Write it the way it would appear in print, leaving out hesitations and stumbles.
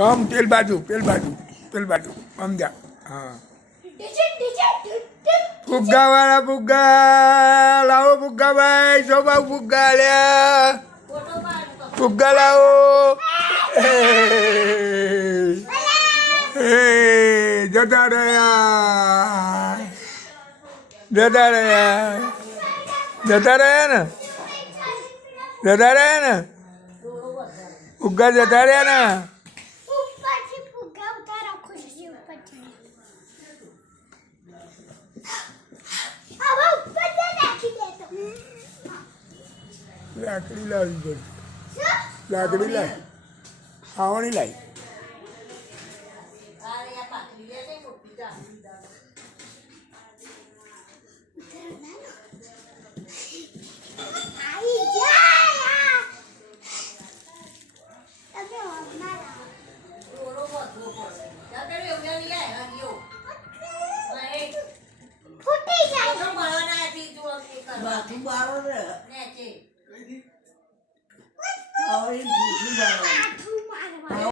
આમ પેલ બાજુ આમ જા. હા ફુગ્ગાવાળા ફુગ્ગા લાવો, ફુગ્ગાભાઈ સોબાવ ફુગ્ગા લ્યા, ફુગ્ગા લાવો. જતા રહ્યા ને, ફુગ્ગા જતા રહ્યા ને. લાકડી લાવી પડશે, લાકડી લાવી, ખાવાની લાવી. બારો રે